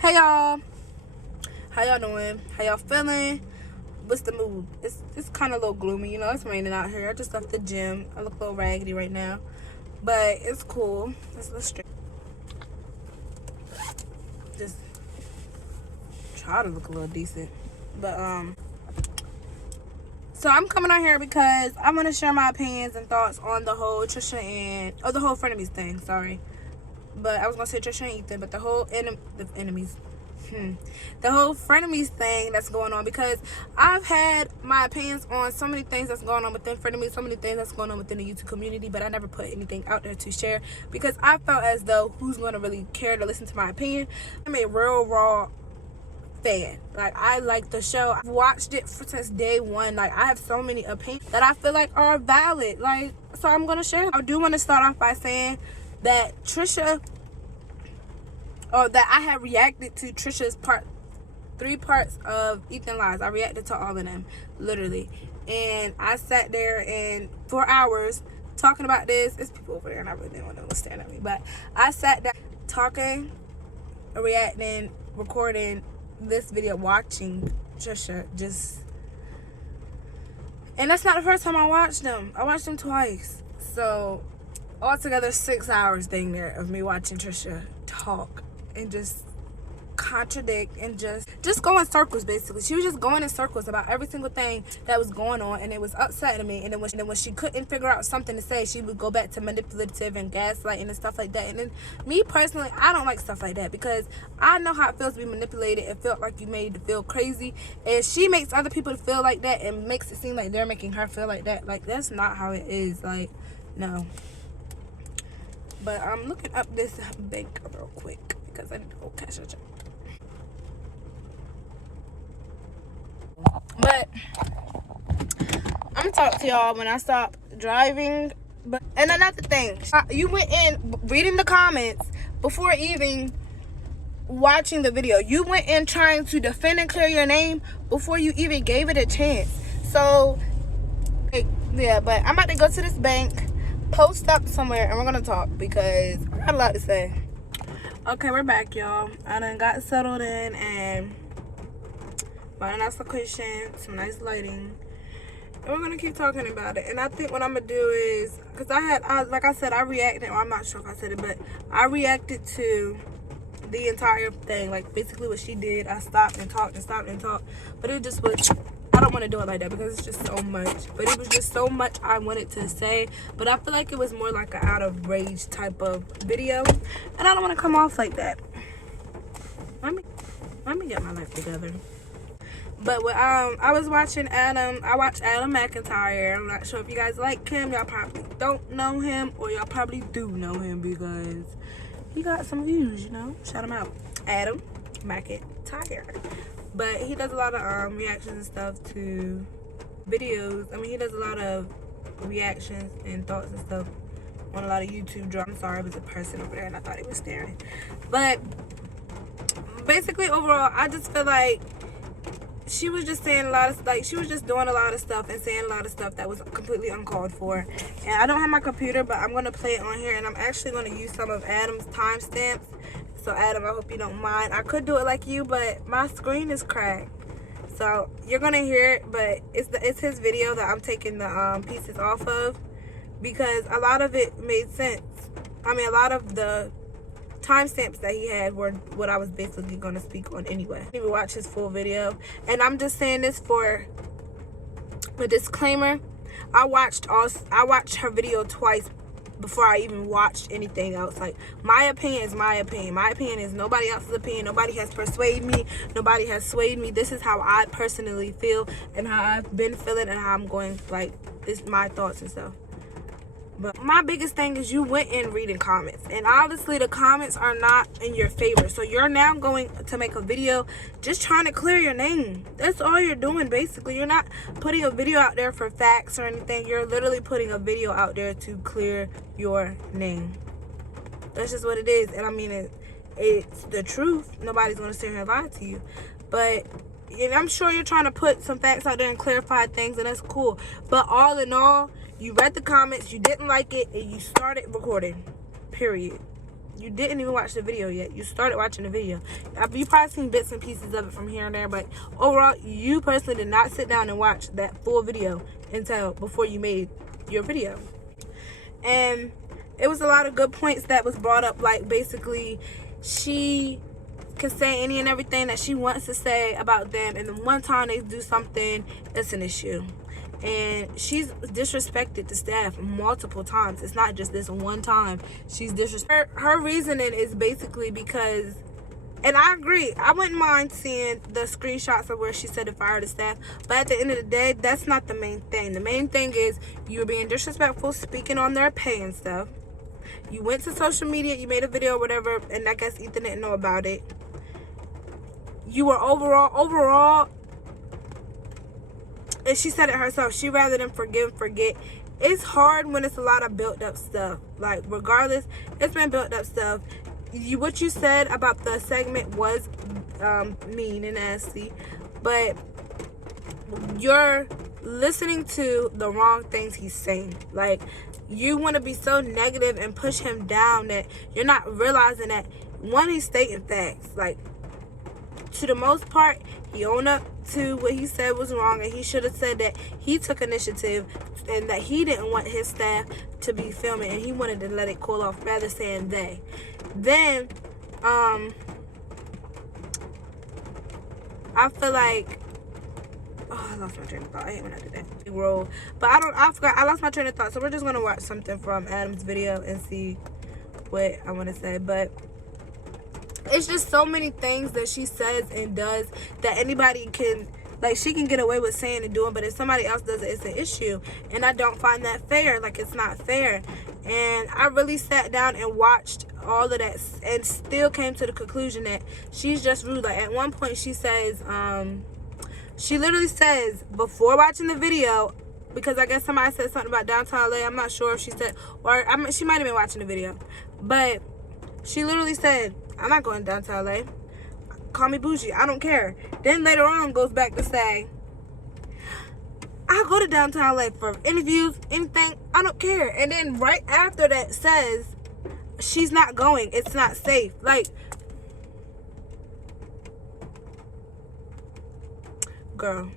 Hey y'all, how y'all doing? How y'all feeling? What's the mood? It's kind of a little gloomy, you know. It's raining out here. I just left the gym. I look a little raggedy right now, but it's cool. Let's straight. Just try to look a little decent, but So I'm coming on here because I'm gonna share my opinions and thoughts on the whole Trisha and the whole Frenemies thing. Sorry, but I was gonna say Trisha and Ethan, but the whole enemies. The whole Frenemies thing that's going on, because I've had my opinions on so many things that's going on within Frenemies, so many things that's going on within the YouTube community, but I never put anything out there to share because I felt as though who's going to really care to listen to my opinion. I'm a real raw fan. Like, I like the show. I've watched it since day one. Like, I have so many opinions that I feel like are valid. Like, so I'm going to share. I do want to start off by saying that that I have reacted to Trisha's 3 parts of Ethan Lies. I reacted to all of them, literally. And I sat there and 4 hours talking about this. It's people over there and I really didn't want them to stand at me. But I sat down talking, reacting, recording this video, watching Trisha and that's not the first time I watched them. I watched them twice. So altogether 6 hours thing there of me watching Trisha talk and just contradict and just go in circles. Basically, she was just going in circles about every single thing that was going on, and it was upsetting me. And then when she couldn't figure out something to say, she would go back to manipulative and gaslighting and stuff like that. And then me personally, I don't like stuff like that because I know how it feels to be manipulated. It felt like you made to feel crazy, and she makes other people feel like that and makes it seem like they're making her feel like that. Like, that's not how it is. Like, no. But I'm looking up this bank real quick because I need to go cash a check. But I'm gonna talk to y'all when I stop driving. And another thing, you went in reading the comments before even watching the video. You went in trying to defend and clear your name before you even gave it a chance. So yeah, but I'm about to go to this bank, post up somewhere, and we're gonna talk because I got a lot to say. Okay, we're back, y'all. I done got settled in and bought a nice location, some nice lighting, and we're gonna keep talking about it. And I think what I'm gonna do is, because like I said, I reacted, well, I'm not sure if I said it, but I reacted to the entire thing, like basically what she did. I stopped and talked and stopped and talked, but it just was, I don't want to do it like that because it's just so much. But it was just so much I wanted to say, but I feel like it was more like an out of rage type of video, and I don't want to come off like that. Let me get my life together. But I was watching I watched Adam McIntyre. I'm not sure if you guys like him. Y'all probably don't know him, or y'all probably do know him because he got some views, you know. Shout him out, Adam McIntyre. But he does a lot of reactions and stuff to videos. I mean, he does a lot of reactions and thoughts and stuff on a lot of YouTube drama. I'm sorry, it was a person over there and I thought he was staring. But basically, overall, I just feel like she was just saying a lot of, like, she was just doing a lot of stuff and saying a lot of stuff that was completely uncalled for. And I don't have my computer, but I'm going to play it on here, and I'm actually going to use some of Adam's timestamps. So Adam, I hope you don't mind. I could do it like you, but my screen is cracked. So you're going to hear it, but it's his video that I'm taking the pieces off of, because a lot of it made sense. I mean, a lot of the timestamps that he had were what I was basically going to speak on anyway. You can watch his full video, and I'm just saying this for a disclaimer. I watched her video twice before I even watched anything else. Like, my opinion is my opinion. My opinion is nobody else's opinion. Nobody has persuaded me. Nobody has swayed me. This is how I personally feel and how I've been feeling and how I'm going. Like, it's my thoughts and stuff. But my biggest thing is you went in reading comments, and obviously the comments are not in your favor. So you're now going to make a video just trying to clear your name. That's all you're doing, basically. You're not putting a video out there for facts or anything. You're literally putting a video out there to clear your name. That's just what it is. And I mean, it's the truth. Nobody's going to sit here and lie to you. But and I'm sure you're trying to put some facts out there and clarify things, and that's cool. But all in all, you read the comments, you didn't like it, and you started recording. Period. You didn't even watch the video yet. You started watching the video. You probably seen bits and pieces of it from here and there, but overall, you personally did not sit down and watch that full video until before you made your video. And it was a lot of good points that was brought up, like basically she can say any and everything that she wants to say about them, and then one time they do something, it's an issue. And she's disrespected the staff multiple times. It's not just this one time. She's disrespected. Her reasoning is basically because, and I agree, I wouldn't mind seeing the screenshots of where she said to fire the staff, but at the end of the day, that's not the main thing. The main thing is you're being disrespectful, speaking on their pay and stuff. You went to social media, you made a video or whatever, and I guess Ethan didn't know about it. You were overall, and she said it herself, she rather than forgive and forget. It's hard when it's a lot of built up stuff. Like, regardless, it's been built up stuff. What you said about the segment was mean and nasty, but you're listening to the wrong things he's saying. Like, you want to be so negative and push him down that you're not realizing that, one, he's stating facts. Like, to the most part, he owned up to what he said was wrong, and he should have said that he took initiative and that he didn't want his staff to be filming and he wanted to let it cool off, rather saying they. Then I feel like, oh, I lost my train of thought. I hate when I do that. Roll. But I forgot, I lost my train of thought. So we're just gonna watch something from Adam's video and see what I want to say. But it's just so many things that she says and does that anybody can, like, she can get away with saying and doing, but if somebody else does it, it's an issue. And I don't find that fair. Like, it's not fair. And I really sat down and watched all of that and still came to the conclusion that she's just rude. Like, at one point she says, she literally says, before watching the video, because I guess somebody said something about downtown LA. I'm not sure if she said, or I mean, she might have been watching the video, but she literally said, I'm not going down to LA. Call me bougie. I don't care. Then later on goes back to say, I'll go to downtown LA for interviews, anything. I don't care. And then right after that says, she's not going. It's not safe. Like, girl,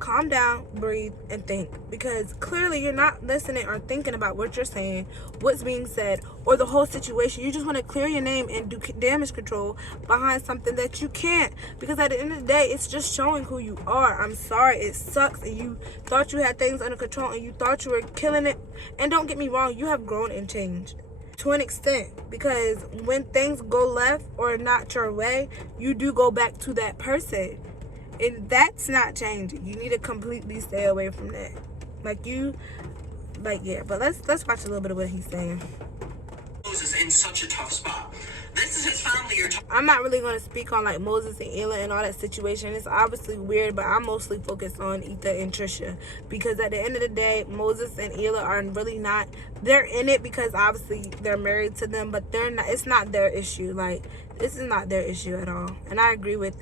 calm down, breathe, and think. Because clearly you're not listening or thinking about what you're saying, what's being said, or the whole situation. You just want to clear your name and do damage control behind something that you can't. Because at the end of the day, it's just showing who you are. I'm sorry, it sucks, and you thought you had things under control, and you thought you were killing it. And don't get me wrong, you have grown and changed to an extent. Because when things go left or not your way, you do go back to that person. And that's not changing. You need to completely stay away from that. Like, yeah. But let's watch a little bit of what he's saying. Moses in such a tough spot. This is his family you're talking. I'm not really going to speak on like Moses and Ella and all that situation. It's obviously weird, but I'm mostly focused on Ethan and Trisha, because at the end of the day, Moses and Ella are really not. They're in it because obviously they're married to them, but they're not. It's not their issue. Like, this is not their issue at all. And I agree with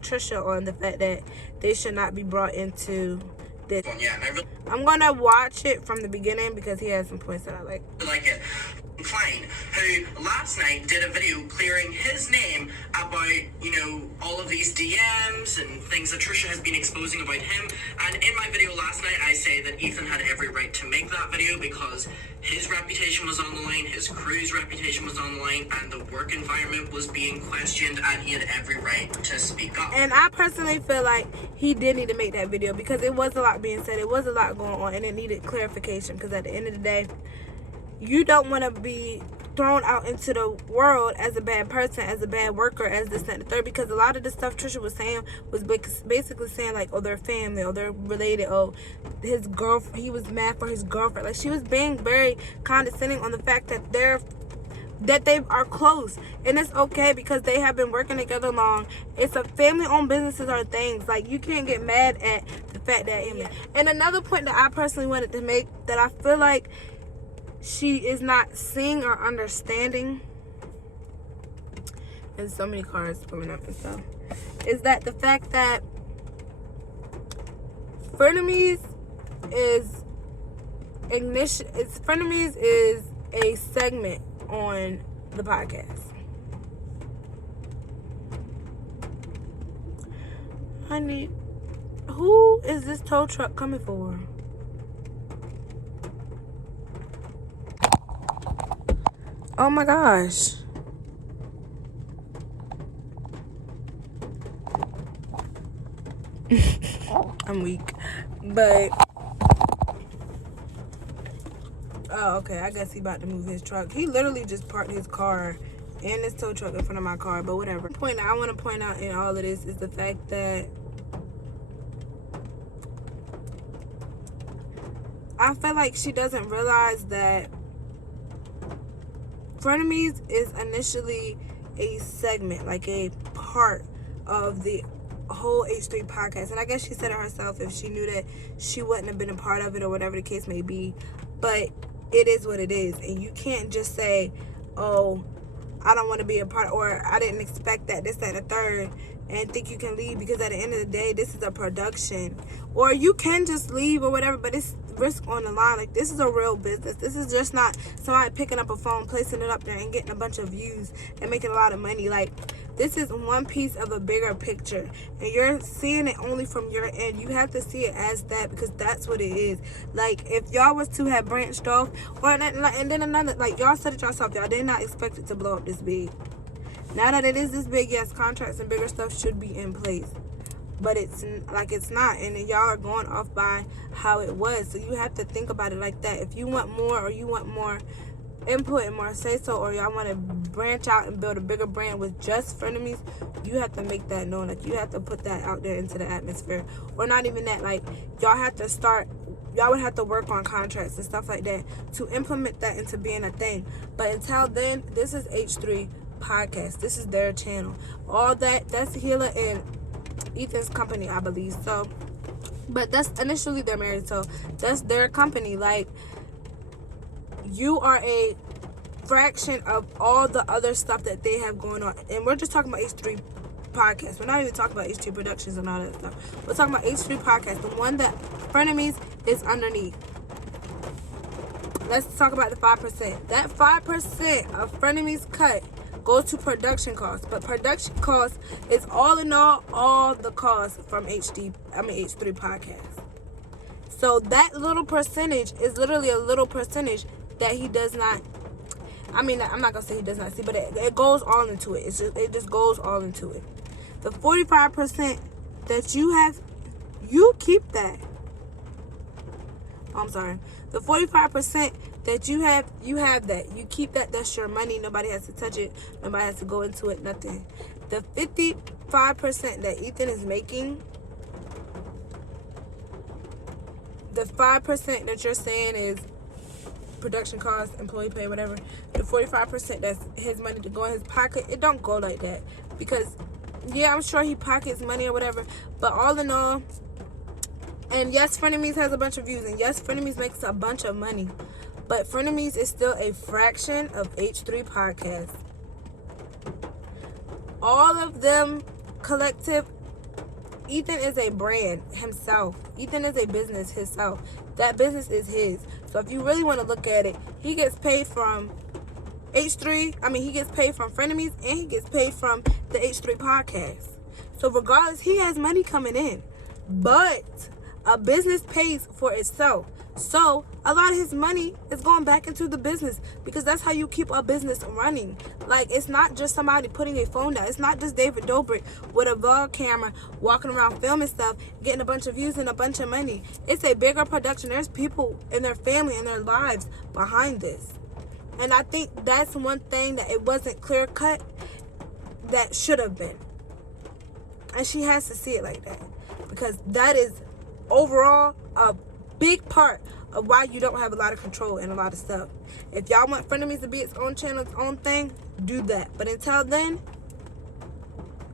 Trisha on the fact that they should not be brought into this. Yeah, I'm gonna watch it from the beginning because he has some points that I like. It. Klein, who last night did a video clearing his name about, you know, all of these DMs and things that Trisha has been exposing about him. And in my video last night, I say that Ethan had every right to make that video because his reputation was on the line, his crew's reputation was on the line, and the work environment was being questioned, and he had every right to speak up. And I personally feel like he did need to make that video because it was a lot being said, it was a lot going on, and it needed clarification. Because at the end of the day, you don't want to be thrown out into the world as a bad person, as a bad worker, as this and the third, because a lot of the stuff Trisha was saying was basically saying like, oh, they're family, oh, they're related, oh, his girlfriend, he was mad for his girlfriend. Like, she was being very condescending on the fact that they are close, and it's okay because they have been working together long. It's a family-owned businesses are things. Like, you can't get mad at the fact that. And another point that I personally wanted to make that I feel like she is not seeing or understanding, and so many cars pulling up and stuff, is that the fact that Frenemies is a segment on the podcast. Honey, who is this tow truck coming for? Oh my gosh. I'm weak. But oh, okay, I guess he about to move his truck. He literally just parked his car and his tow truck in front of my car, but whatever. The point I want to point out in all of this is the fact that I feel like she doesn't realize that Frenemies is initially a segment, like a part of the whole H3 podcast. And I guess she said it herself if she knew that she wouldn't have been a part of it or whatever the case may be. But it is what it is. And you can't just say, oh, I don't want to be a part, or I didn't expect that, this, that, and the third, and think you can leave, because at the end of the day, this is a production. Or you can just leave or whatever, but it's risk on the line. Like, this is a real business. This is just not somebody picking up a phone, placing it up there, and getting a bunch of views and making a lot of money. Like, this is one piece of a bigger picture, and you're seeing it only from your end. You have to see it as that, because that's what it is. Like, if y'all was to have branched off, or and then another, like, y'all said it yourself, y'all did not expect it to blow up this big. Now that it is this big, yes, contracts and bigger stuff should be in place, but it's like, it's not, and y'all are going off by how it was. So you have to think about it like that. If you want more, or you want more input and more say so, or y'all want to branch out and build a bigger brand with just Frenemies, you have to make that known. Like, you have to put that out there into the atmosphere. Or not even that, like, y'all have to start, y'all would have to work on contracts and stuff like that to implement that into being a thing. But until then, this is H3 podcast. This is their channel. All that's Hila and Ethan's company, I believe. So, but that's initially they're married, so that's their company. Like, you are a fraction of all the other stuff that they have going on, and we're just talking about H3 podcast. We're not even talking about H3 Productions and all that stuff. We're talking about H3 podcast, the one that Frenemies is underneath. Let's talk about the 5%. That 5% of Frenemies cut goes to production costs, but production costs is all in all the costs from H3 podcast. So that little percentage is literally a little percentage that he does not, I mean, I'm not gonna say he does not see, but it goes all into it. It just goes all into it. The 45% that you have, you keep that. I'm sorry. The 45% that you have that. You keep that. That's your money. Nobody has to touch it. Nobody has to go into it. Nothing. The 55% that Ethan is making, the 5% that you're saying is production costs, employee pay, whatever. The 45% that's his money to go in his pocket, it don't go like that. Because, yeah, I'm sure he pockets money or whatever. But all in all, and yes, Frenemies has a bunch of views, and yes, Frenemies makes a bunch of money, but Frenemies is still a fraction of H3 podcast. All of them collective, Ethan is a brand himself. Ethan is a business himself. That business is his. So if you really want to look at it, he gets paid from H3. I mean, he gets paid from Frenemies, and he gets paid from the H3 podcast. So regardless, he has money coming in. But a business pays for itself. So a lot of his money is going back into the business, because that's how you keep a business running. Like, it's not just somebody putting a phone down. It's not just David Dobrik with a vlog camera walking around filming stuff, getting a bunch of views and a bunch of money. It's a bigger production. There's people in their family and their lives behind this. And I think that's one thing that it wasn't clear cut that should have been. And she has to see it like that, because that is overall a big part of why you don't have a lot of control and a lot of stuff. If y'all want Frenemies to be its own channel, its own thing, do that. But until then,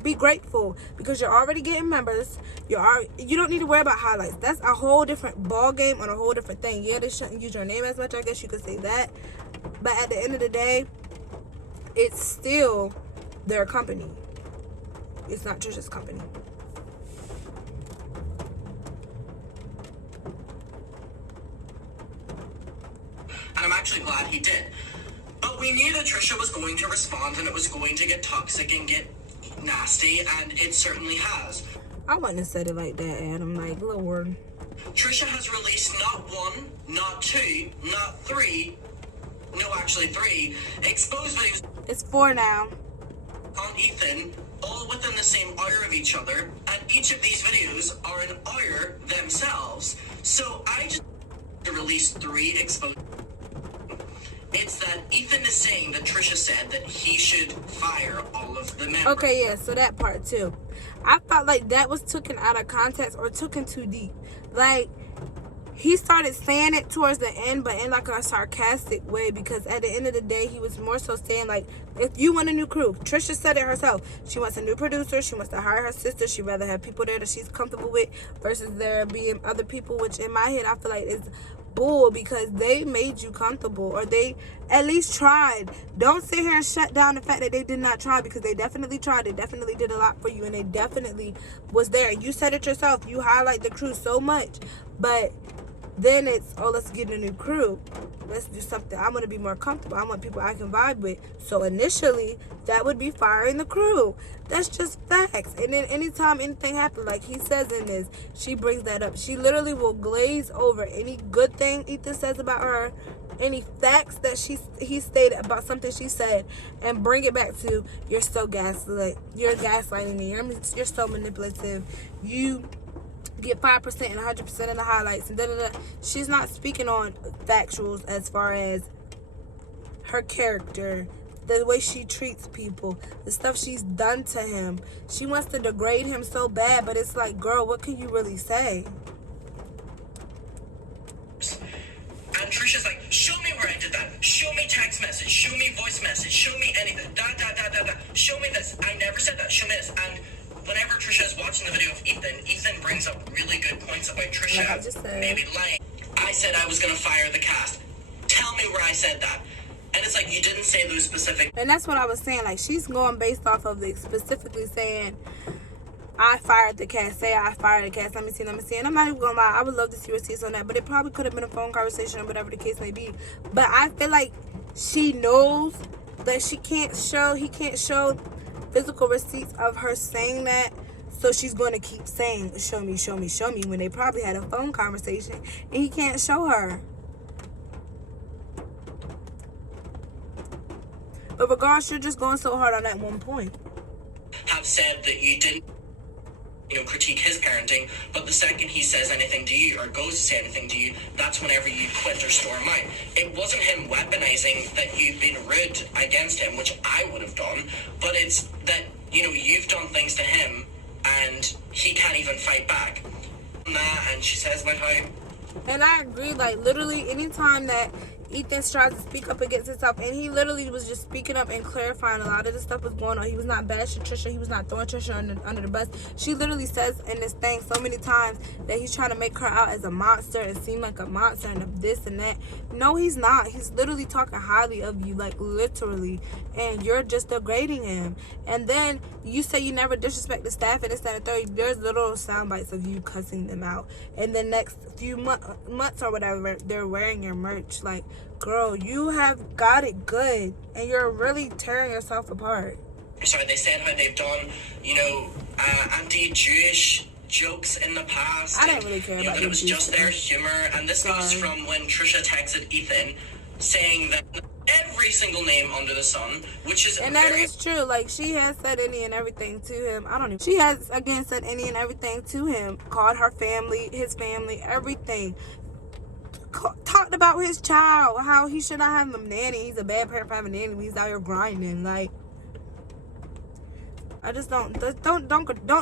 be grateful, because you're already getting members. You don't need to worry about highlights. That's a whole different ball game on a whole different thing. Yeah, they shouldn't use your name as much, I guess you could say that. But at the end of the day, it's still their company. It's not Trisha's company. And I'm actually glad he did. But But we knew that Trisha was going to respond and it was going to get toxic and get nasty, and it certainly has. I wouldn't have said it like that, Adam. Like, Lord. Trisha has released not one, not two, not three, no, actually three, exposed videos. It's 4 now. On Ethan, all within the same hour of each other, and each of these videos are an hour themselves. So I just released 3 exposed. It's that Ethan is saying that Trisha said that he should fire all of the members. Okay, yeah, so that part too. I felt like that was taken out of context or taken too deep. Like, he started saying it towards the end, but in like a sarcastic way, because at the end of the day, he was more so saying, like, if you want a new crew, Trisha said it herself. She wants a new producer. She wants to hire her sister. She'd rather have people there that she's comfortable with versus there being other people, which in my head, I feel like is bull, because they made you comfortable, or they at least tried. Don't sit here and shut down the fact that they did not try, because they definitely tried. They definitely did a lot for you, and they definitely was there. You said it yourself. You highlight the crew so much, but then it's, oh, let's get a new crew. Let's do something. I want to be more comfortable. I want people I can vibe with. So initially, that would be firing the crew. That's just facts. And then anytime anything happens, like he says in this, she brings that up. She literally will glaze over any good thing Ethan says about her, any facts that he stated about something she said, and bring it back to, you're so gaslit. You're gaslighting me. You're so manipulative. You get 5% and 100% of the highlights, and da-da-da. She's not speaking on factuals as far as her character, the way she treats people, the stuff she's done to him. She wants to degrade him so bad, but it's like, girl, what can you really say? And Trisha's like, show me where I did that. Show me text message. Show me voice message. Show me anything. Show me this. I never said that. Show me this. And whenever Trisha is watching the video of Ethan brings up really good points about Trisha, like I just said, maybe lying. I said I was going to fire the cast. Tell me where I said that. And it's like, you didn't say those specific. And that's what I was saying. Like, she's going based off of the specifically saying, I fired the cast. Say I fired the cast. Let me see. And I'm not even gonna lie, I would love to see receipts on that, but it probably could have been a phone conversation or whatever the case may be. But I feel like she knows that he can't show physical receipts of her saying that. So she's going to keep saying, show me, when they probably had a phone conversation and he can't show her. But regardless, you're just going so hard on that one point. Have said that you didn't, critique his parenting, but the second he says anything to you or goes to say anything to you, that's whenever you quit or storm out. It wasn't him weaponizing that you've been rude against him, which I would have done, but it's that, you've done things to him and he can't even fight back. And she says, like, how. And I agree, like, literally, anytime that Ethan tries to speak up against himself, and he literally was just speaking up and clarifying a lot of the stuff was going on. He was not bashing Trisha. He was not throwing Trisha under the bus. She literally says in this thing so many times that he's trying to make her out as a monster and seem like a monster and this and that. No, he's not. He's literally talking highly of you, like, literally, and you're just degrading him. And then you say you never disrespect the staff, and this and the third. There's little sound bites of you cussing them out. And the next few months or whatever, they're wearing your merch. Like, girl, you have got it good, and you're really tearing yourself apart. Sorry, they said how they've done, anti-Jewish jokes in the past. I didn't really care about that it was just their humor. And this goes from when Trisha texted Ethan saying that every single name under the sun, which is, and that is true. Like, she has said any and everything to him. She has again said any and everything to him. Called her family, his family, everything. Talked about his child, how he should not have a nanny. He's a bad parent for having a nanny when he's out here grinding. Like, I just don't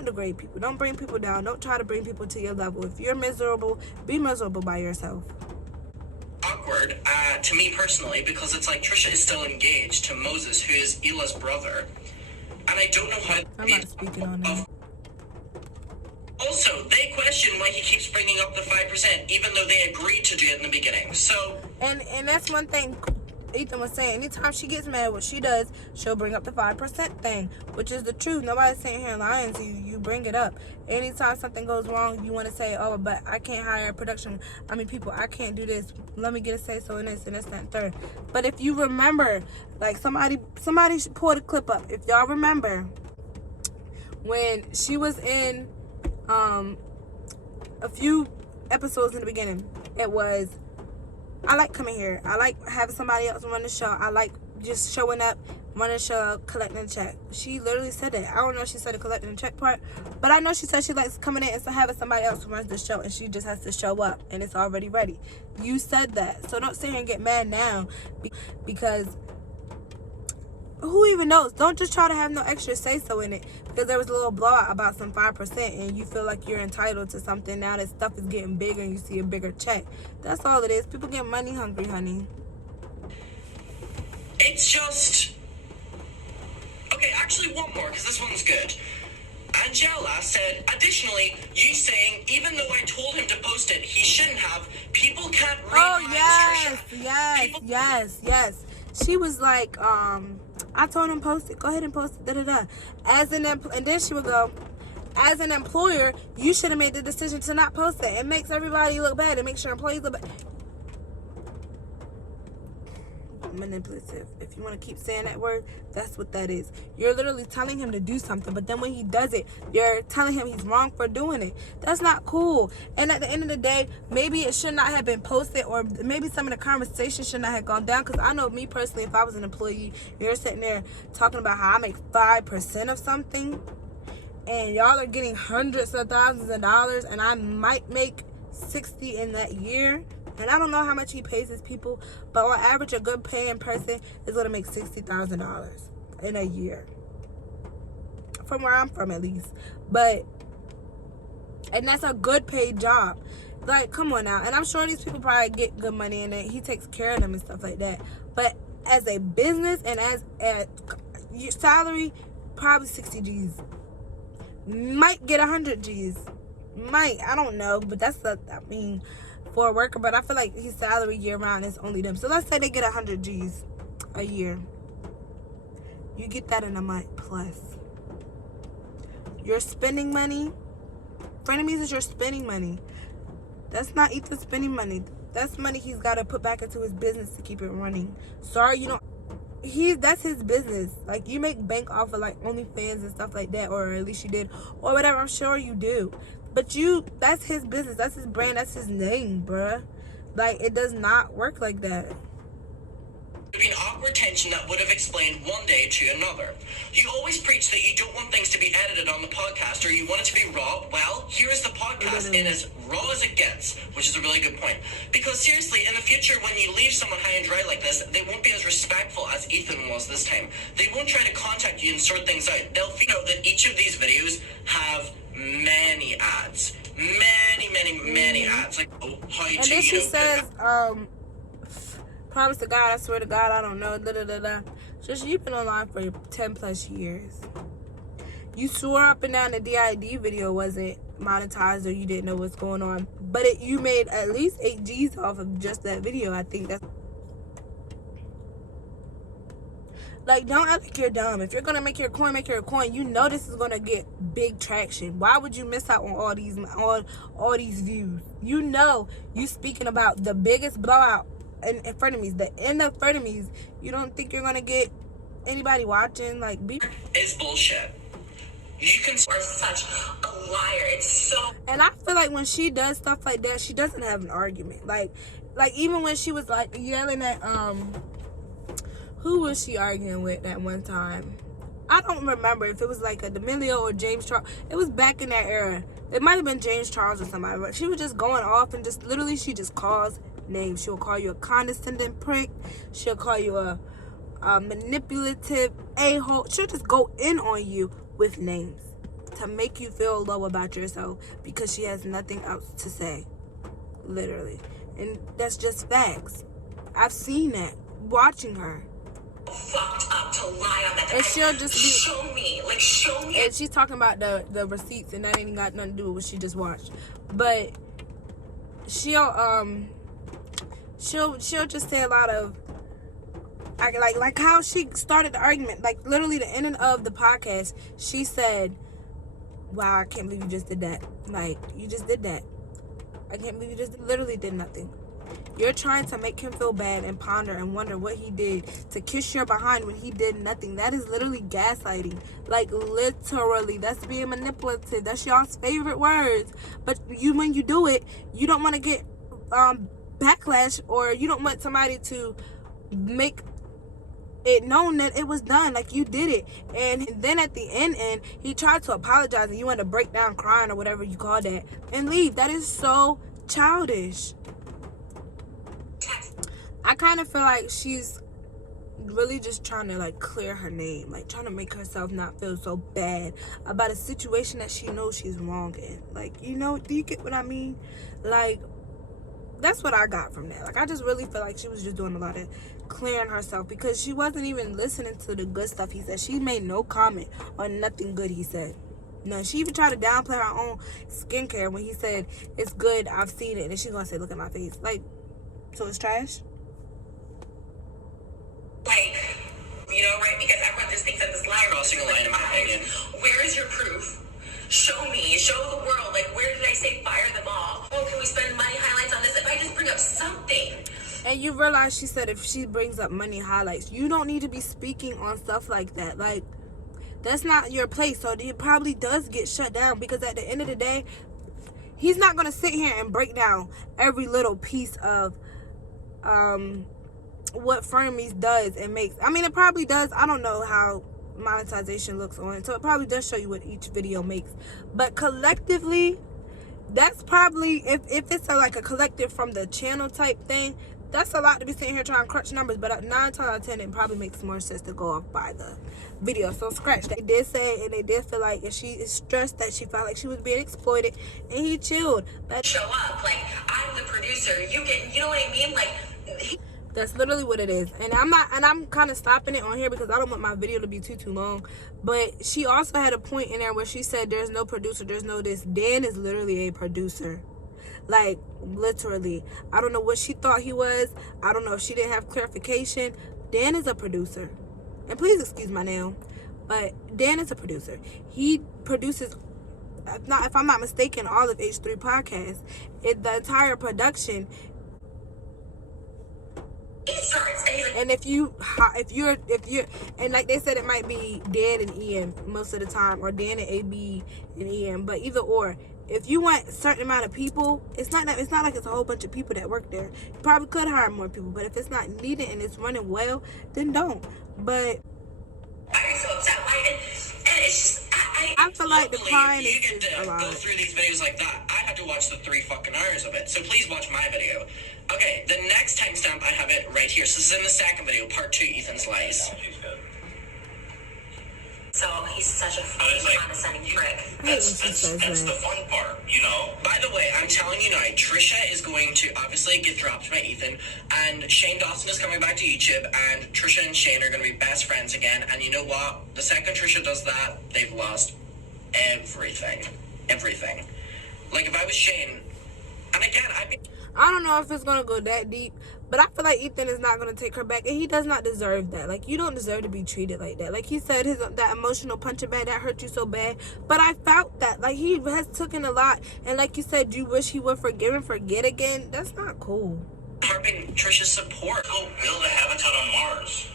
degrade people. Don't bring people down. Don't try to bring people to your level. If you're miserable, be miserable by yourself. Awkward to me personally, because it's like Trisha is still engaged to Moses, who is Ila's brother, and I don't know how. I'm not speaking on that. Also, they question why he keeps bringing up the 5%, even though they agreed to do it in the beginning. So, and that's one thing. Ethan was saying, anytime she gets mad, what she does, she'll bring up the 5% thing, which is the truth. Nobody's sitting here lying to you. You bring it up. Anytime something goes wrong, you want to say, oh, but I can't hire people. I can't do this. Let me get a say so in this and this, that, and third. But if you remember, like somebody should pull the clip up. If y'all remember, when she was in a few episodes in the beginning, it was, I like coming here. I like having somebody else run the show. I like just showing up, running the show, collecting a check. She literally said that. I don't know if she said the collecting the check part, but I know she said she likes coming in and having somebody else who runs the show, and she just has to show up, and it's already ready. You said that. So don't sit here and get mad now, because who even knows? Don't just try to have no extra say-so in it, because there was a little blowout about some 5% and you feel like you're entitled to something now that stuff is getting bigger and you see a bigger check. That's all it is. People get money hungry, honey. It's just... Okay, actually one more, because this one's good. Angela said, additionally, you saying, even though I told him to post it, he shouldn't have, people can't read minds, Trisha. Yes. She was like, I told him post it. Go ahead and post it. And then she would go, as an employer, you should have made the decision to not post it. It makes everybody look bad. It makes your employees look bad. Manipulative. If you want to keep saying that word, that's what that is. You're literally telling him to do something, but then when he does it, you're telling him he's wrong for doing it. That's not cool. And at the end of the day, maybe it should not have been posted, or maybe some of the conversation should not have gone down, because I know me personally, if I was an employee, you're sitting there talking about how I make 5% of something, and y'all are getting hundreds of thousands of dollars, and I might make 60 in that year. And I don't know how much he pays his people, but on average, a good paying person is going to make $60,000 in a year. From where I'm from, at least. And that's a good paid job. Like, come on now. And I'm sure these people probably get good money, and he takes care of them and stuff like that. But as a business and as your salary, probably 60 G's. Might get 100 G's. Might. I don't know. But that's for a worker, but I feel like his salary year round is only them. So let's say they get 100 G's a year. You get that in a month plus. You're spending money. Frenemies is your spending money. That's not Ethan's spending money. That's money he's got to put back into his business to keep it running. Sorry, you don't. That's his business. Like, you make bank off of like OnlyFans and stuff like that, or at least you did, or whatever. I'm sure you do. But that's his business. That's his brand. That's his name, bruh. Like, it does not work like that. There'd be an awkward tension that would have explained one day to another. You always preach that you don't want things to be edited on the podcast, or you want it to be raw. Well, here is the podcast in as raw as it gets, which is a really good point. Because seriously, in the future, when you leave someone high and dry like this, they won't be as respectful as Ethan was this time. They won't try to contact you and sort things out. They'll figure out that each of these videos have many ads. Many ads. Like, oh, how and then she says, promise to God, I swear to God, I don't know, Just, you've been online for 10 plus years. You swore up and down the DID video wasn't monetized, or you didn't know what's going on. But you made at least 8 G's off of just that video. I think that's... Like, don't act like you're dumb. If you're going to make your coin, you know this is going to get big traction. Why would you miss out on all these views? You know you speaking about the biggest blowout in Frenemies, the end of Frenemies. You don't think you're going to get anybody watching? Like, it's bullshit. You can are such a liar. It's so... And I feel like when she does stuff like that, she doesn't have an argument. Like even when she was like yelling at who was she arguing with that one time? I don't remember if it was like a D'Amelio or James Charles. It was back in that era. It might have been James Charles or somebody, but she was just going off and just literally she just calls names. She'll call you a condescending prick. She'll call you a manipulative a-hole. She'll just go in on you with names to make you feel low about yourself because she has nothing else to say. Literally. And that's just facts. I've seen that watching her. Fucked up to lie on that. And she'll just be show me. And she's talking about the receipts, and that ain't got nothing to do with what she just watched. But she'll just say a lot of Like how she started the argument. Like literally the ending of the podcast, she said, "Wow, I can't believe you just did that. Like you just did that. I can't believe you just literally did nothing. You're trying to make him feel bad and ponder and wonder what he did to kiss your behind when he did nothing. That is literally gaslighting. Like literally, that's being manipulative. That's y'all's favorite words. But when you do it, you don't want to get backlash, or you don't want somebody to make it known that it was done, like you did it. And then at the end he tried to apologize, and you want to break down crying or whatever you call that and leave. That is so childish. I kind of feel like she's really just trying to like clear her name, like trying to make herself not feel so bad about a situation that she knows she's wrong in. Like, you know, do you get what I mean? Like, that's what I got from that. Like, I just really feel like she was just doing a lot of clearing herself, because she wasn't even listening to the good stuff he said. She made no comment on nothing good he said. No, she even tried to downplay her own skincare when he said it's good, I've seen it, and she's gonna say, look at my face. Like, so it's trash? Like, you know, right? Because everyone just thinks that this lie crossing a line, in my opinion. Where is your proof? Show me, show the world. Like, where did I say fire them all? Oh, can we spend money highlights on this? If I just bring up something. And you realize she said if she brings up money highlights, you don't need to be speaking on stuff like that. Like, that's not your place. So it probably does get shut down, because at the end of the day, he's not going to sit here and break down every little piece of what Frenemies does and makes. I mean, it probably does. I don't know how monetization looks on it, so it probably does show you what each video makes. But collectively, that's probably, if it's like a collective from the channel type thing, that's a lot to be sitting here trying to crunch numbers. But 9 times out of 10, it probably makes more sense to go off by the video. So scratch that. They did say, and they did feel like, and she is stressed that she felt like she was being exploited, and he chilled. But show up, like, I'm the producer. You know what I mean? Like, that's literally what it is. And I'm kind of stopping it on here because I don't want my video to be too long. But she also had a point in there where she said there's no producer, there's no this. Dan is literally a producer. Like, literally. I don't know what she thought he was. I don't know if she didn't have clarification. Dan is a producer. And please excuse my name, but Dan is a producer. He produces, if I'm not mistaken, all of H3 podcasts. The entire production. And if you're and like they said, it might be Dan and Ian most of the time, or Dan and AB and Ian, but either or, if you want a certain amount of people, it's not like it's a whole bunch of people that work there. You probably could hire more people, but if it's not needed and it's running well, then don't. But I'm so upset. And it's just, I feel like the crying is just a lot. Go through these videos like that. I had to watch the 3 fucking hours of it. So please watch my video. Okay, the next timestamp, I have it right here. So this is in the second video, part 2, Ethan's lies. So he's such a fucking condescending prick. That's the fun part, you know. By the way, I'm telling you now, Trisha is going to obviously get dropped by Ethan, and Shane Dawson is coming back to YouTube, and Trisha and Shane are going to be best friends again. And you know what? The second Trisha does that, they've lost everything. Everything. Like, if I was Shane, and again, I don't know if it's going to go that deep, but I feel like Ethan is not going to take her back, and he does not deserve that. Like, you don't deserve to be treated like that. Like he said, that emotional punching bag, that hurt you so bad. But I felt that. Like, he has taken a lot, and like you said, you wish he would forgive and forget again. That's not cool. Harping Trisha's support. Go build a habitat on Mars.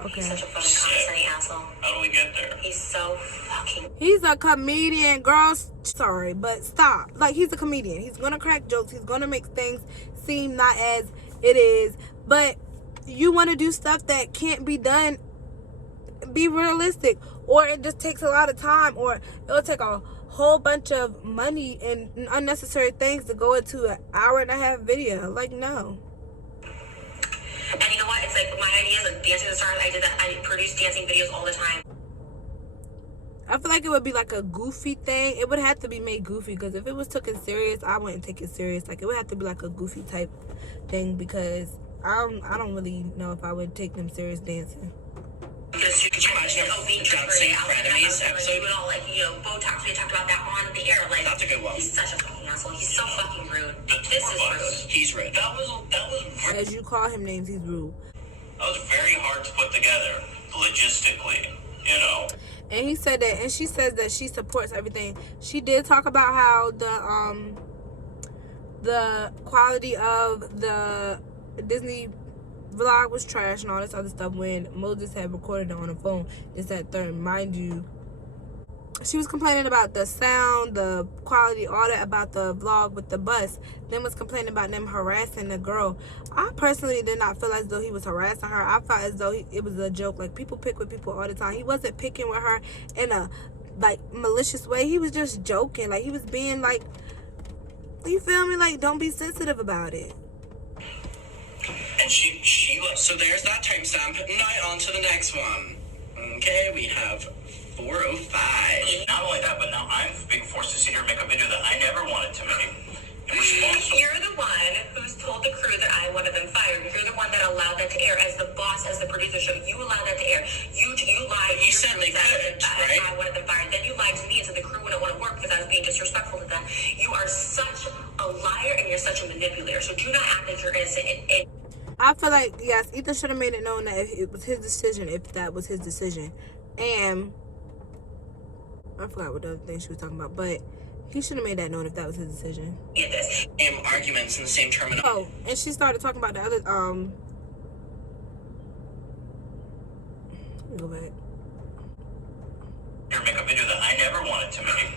Okay. He's such a fucking condescending asshole. How do we get there? He's so fucking... He's a comedian, girl. Sorry, but stop. Like, he's a comedian. He's gonna crack jokes. He's gonna make things seem not as it is. But you want to do stuff that can't be done, be realistic. Or it just takes a lot of time. Or it'll take a whole bunch of money and unnecessary things to go into an hour-and-a-half video. Like, no. And you know what? It's like my ideas of Dancing with the Stars. I did that. I produce dancing videos all the time. I feel like it would be like a goofy thing. It would have to be made goofy, because if it was taken serious, I wouldn't take it serious. Like, it would have to be like a goofy type thing, because I don't really know if I would take them serious dancing. Because could you imagine a dancing Frenemies episode? All, like, you know, Botox. We talked about that on the air. Like, that's a good one. He's such a fucking asshole. He's so fucking rude. This is rude. He's rude. That was As you call him names, he's rude. That was very hard to put together, logistically, you know? And he said that, and she says that she supports everything. She did talk about how the quality of the Disney vlog was trash and all this other stuff when Moses had recorded it on the phone. It's that third, mind you. She was complaining about the sound, the quality, all that about the vlog with the bus. Then was complaining about them harassing the girl. I personally did not feel as though he was harassing her. I felt as though it was a joke. Like, people pick with people all the time. He wasn't picking with her in a, like, malicious way. He was just joking. Like, he was being, like, you feel me? Like, don't be sensitive about it. And she So there's that timestamp. Now on to the next one. Okay, we have 4:05. not only that, but now I'm being forced to sit here and make a video that I never wanted to make. In response to You're the one who's told the crew that I wanted them fired. You're the one that allowed that to air. As the boss, as the producer show, you allowed that to air. You lied. You said they couldn't, right? I wanted them fired. Then you lied to me and said the crew wouldn't want to work because I was being disrespectful to them. You are such a liar and you're such a manipulator. So do not act that you're innocent. And I feel like, yes, Ethan should have made it known that it was his decision, if that was his decision. And I forgot what the other thing she was talking about, but he should have made that known if that was his decision. get this. Arguments in the same terminology. Oh, and she started talking about the other, let me go back. here make a video that I never wanted to make.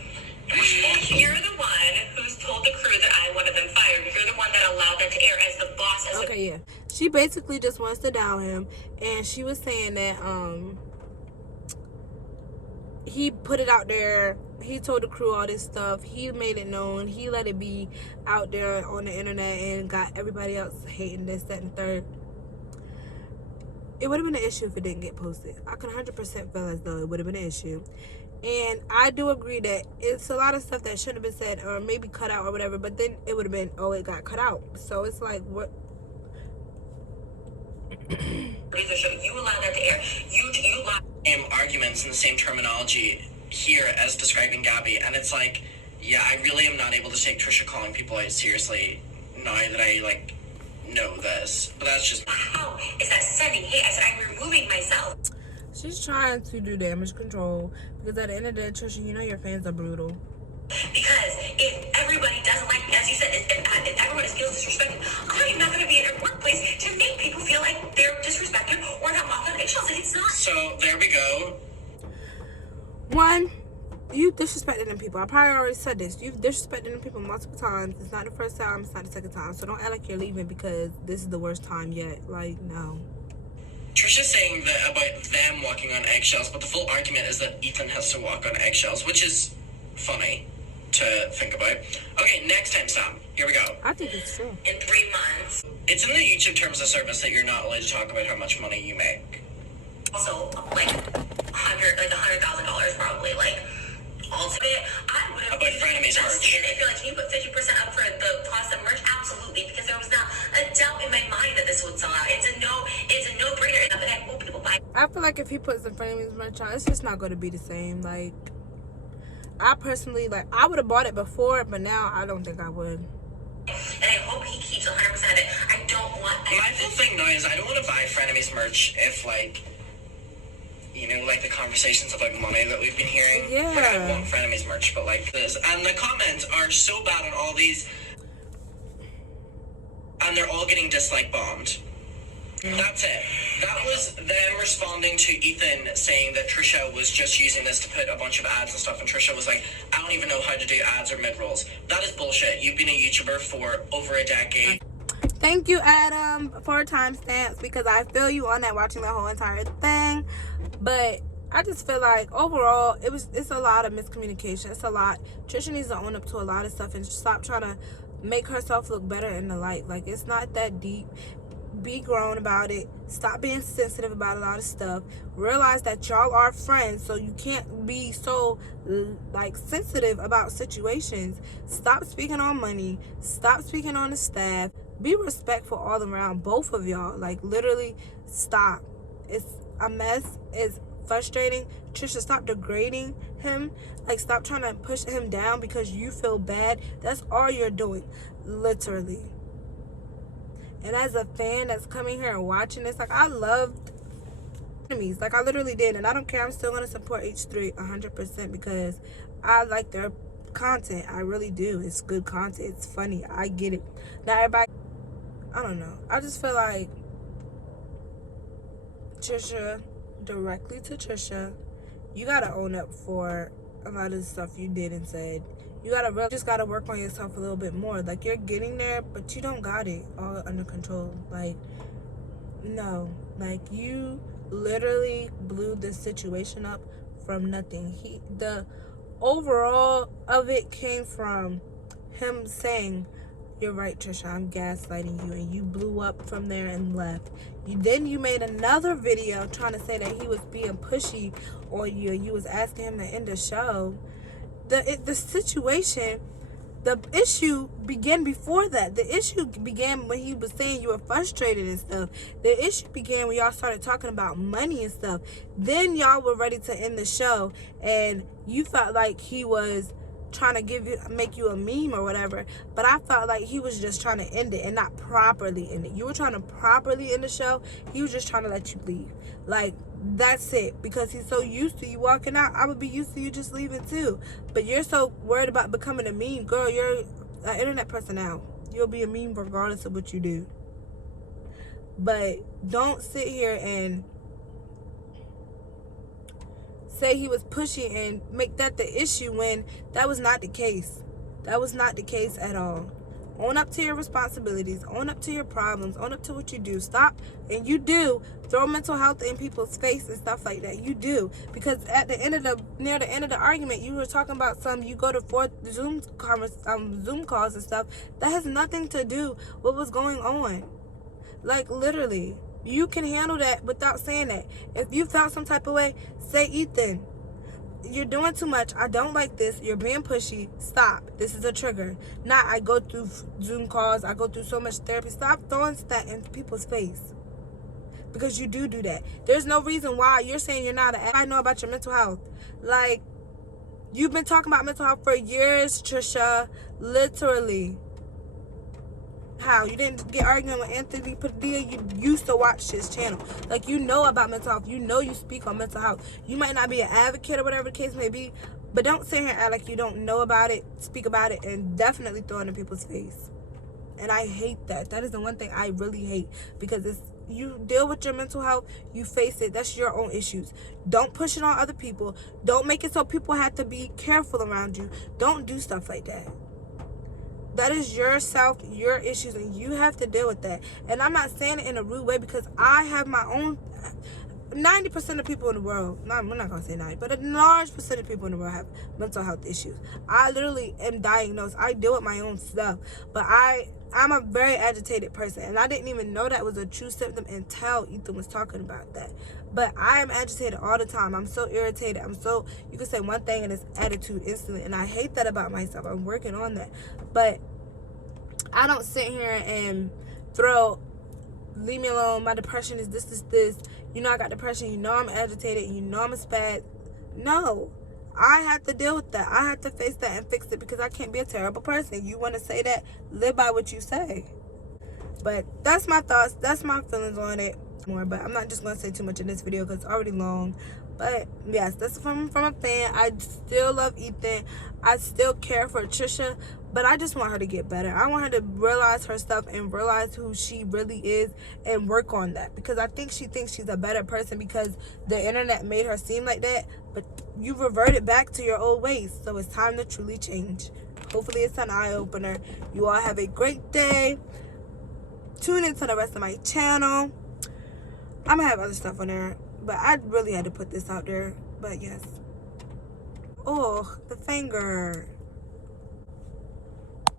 In response to You're the one who's told the crew that I wanted them fired. You're the one that allowed that to air. As the boss, as Okay, yeah. She basically just wants to down him, and she was saying that he put it out there. He told the crew all this stuff. He made it known. He let it be out there on the internet and got everybody else hating this, that, and third. It would have been an issue if it didn't get posted. I can 100% feel as though it would have been an issue. And I do agree that it's a lot of stuff that shouldn't have been said or maybe cut out or whatever, but then it would have been, oh, it got cut out. So it's like, what? producer show, you allowed that to air. You lied. Arguments in the same terminology here as describing Gabby, and it's like, yeah, I really am not able to take Trisha calling people out seriously now that I like know this. But that's just How is that sending hate? I said I'm removing myself. She's trying to do damage control because at the end of the day, Trisha, you know your fans are brutal. Because if everybody doesn't like me, as you said, if everyone feels disrespected, I am not going to be in a workplace to make people feel like they're disrespected or that walk on eggshells. And it's not. so. There we go. One, you disrespected them people. I probably already said this. You've disrespected them people multiple times. It's not the first time. It's not the second time. So don't act like you're leaving because this is the worst time yet. Like, no. Trisha's saying that about them walking on eggshells, but the full argument is that Ethan has to walk on eggshells, which is funny to think about. Okay, next time, Sam. Here we go. I think it's true. In 3 months. It's in the YouTube terms of service that you're not allowed to talk about how much money you make. Also, like $100,000 probably. Like, ultimate, I would have About Frenemies merch. And if you're like, can you put 50% up for the cost of merch? Absolutely, because there was not a doubt in my mind that this would sell out. It's a no-brainer. And I hope people buy. I feel like if he puts the Frenemies merch on, it's just not going to be the same. Like, I personally, like, I would have bought it before, but now I don't think I would. And I hope he keeps 100% of it. I don't want. My whole thing now is I don't want to buy Frenemies merch if, like, you know, like the conversations about money that we've been hearing. Yeah. But I want Frenemies merch, but like this. And the comments are so bad on all these. And they're all getting dislike bombed. That's it. That was them responding to Ethan saying that Trisha was just using this to put a bunch of ads and stuff, and Trisha was like, I don't even know how to do ads or mid-rolls. That is bullshit. You've been a YouTuber for over a decade. Thank you, Adam, for timestamps because I feel you on that watching the whole entire thing. But I just feel like overall it's a lot of miscommunication. It's a lot. Trisha needs to own up to a lot of stuff and stop trying to make herself look better in the light. Like, it's not that deep. Be grown about it. Stop being sensitive about a lot of stuff. Realize that y'all are friends, so you can't be so like sensitive about situations. Stop speaking on money. Stop speaking on the staff. Be respectful all around, both of y'all. Like, literally stop. It's a mess. It's frustrating. Trisha, stop degrading him. Like, stop trying to push him down because you feel bad. That's all you're doing, literally. And as a fan that's coming here and watching this, like, I loved Frenemies. Like, I literally did. And I don't care. I'm still going to support H3 100% because I like their content. I really do. It's good content. It's funny. I get it. Not everybody, I don't know. I just feel like Trisha, directly to Trisha, you got to own up for a lot of the stuff you did and said. You just gotta work on yourself a little bit more. Like, you're getting there, but you don't got it all under control. Like, no. Like, you literally blew this situation up from nothing. The overall of it came from him saying, "You're right, Trisha, I'm gaslighting you," and you blew up from there and left. Then you made another video trying to say that he was being pushy on you. You was asking him to end the show. The situation, the issue began before that. The issue began when he was saying you were frustrated and stuff. The issue began when y'all started talking about money and stuff. Then y'all were ready to end the show, and you felt like he was trying to make you a meme or whatever. But I felt like he was just trying to end it and not properly end it. You were trying to properly end the show. He was just trying to let you leave. Like, that's it. Because he's so used to you walking out. I would be used to you just leaving too. But you're so worried about becoming a meme. Girl, you're an internet person now. You'll be a meme regardless of what you do. But don't sit here and say he was pushy and make that the issue when that was not the case. That was not the case at all. Own up to your responsibilities. Own up to your problems. Own up to what you do. Stop. And you do throw mental health in people's face and stuff like that. You do. Because at the end of near the end of the argument, you were talking about you go to 4 Zoom calls and stuff. That has nothing to do with what was going on. Like, literally. You can handle that without saying that. If you felt some type of way, say, "Ethan, you're doing too much. I don't like this. You're being pushy. Stop. This is a trigger." Not, "I go through Zoom calls. I go through so much therapy." Stop throwing that in people's face. Because you do that. There's no reason why you're saying you're not I know about your mental health. Like, you've been talking about mental health for years, Trisha. Literally. How? You didn't get arguing with Anthony Padilla. You used to watch his channel. Like, you know about mental health. You know you speak on mental health. You might not be an advocate or whatever the case may be, but don't sit here and act like you don't know about it, speak about it, and definitely throw it in people's face. And I hate that. That is the one thing I really hate. Because you deal with your mental health, you face it. That's your own issues. Don't push it on other people. Don't make it so people have to be careful around you. Don't do stuff like that. That is yourself, your issues, and you have to deal with that. And I'm not saying it in a rude way because I have my own. 90% of people in the world, we're not going to say 90, but a large percentage of people in the world have mental health issues. I literally am diagnosed. I deal with my own stuff. But I'm a very agitated person, and I didn't even know that was a true symptom until Ethan was talking about that. But I am agitated all the time. I'm so irritated. You can say one thing and it's attitude instantly, and I hate that about myself. I'm working on that. But I don't sit here and leave me alone. My depression is this. You know I got depression. You know I'm agitated. You know I'm a spaz. No. I have to deal with that. I have to face that and fix it because I can't be a terrible person. You want to say that? Live by what you say. But that's my thoughts. That's my feelings on it. But I'm not just going to say too much in this video because it's already long. But yes, that's from a fan. I still love Ethan. I still care for Trisha, but I just want her to get better. I want her to realize her stuff and realize who she really is and work on that, because I think she thinks she's a better person because the internet made her seem like that, but you reverted back to your old ways. So it's time to truly change. Hopefully it's an eye-opener. You all have a great day. Tune into the rest of my channel. I'm gonna have other stuff on there, but I really had to put this out there. But yes. Oh, the finger.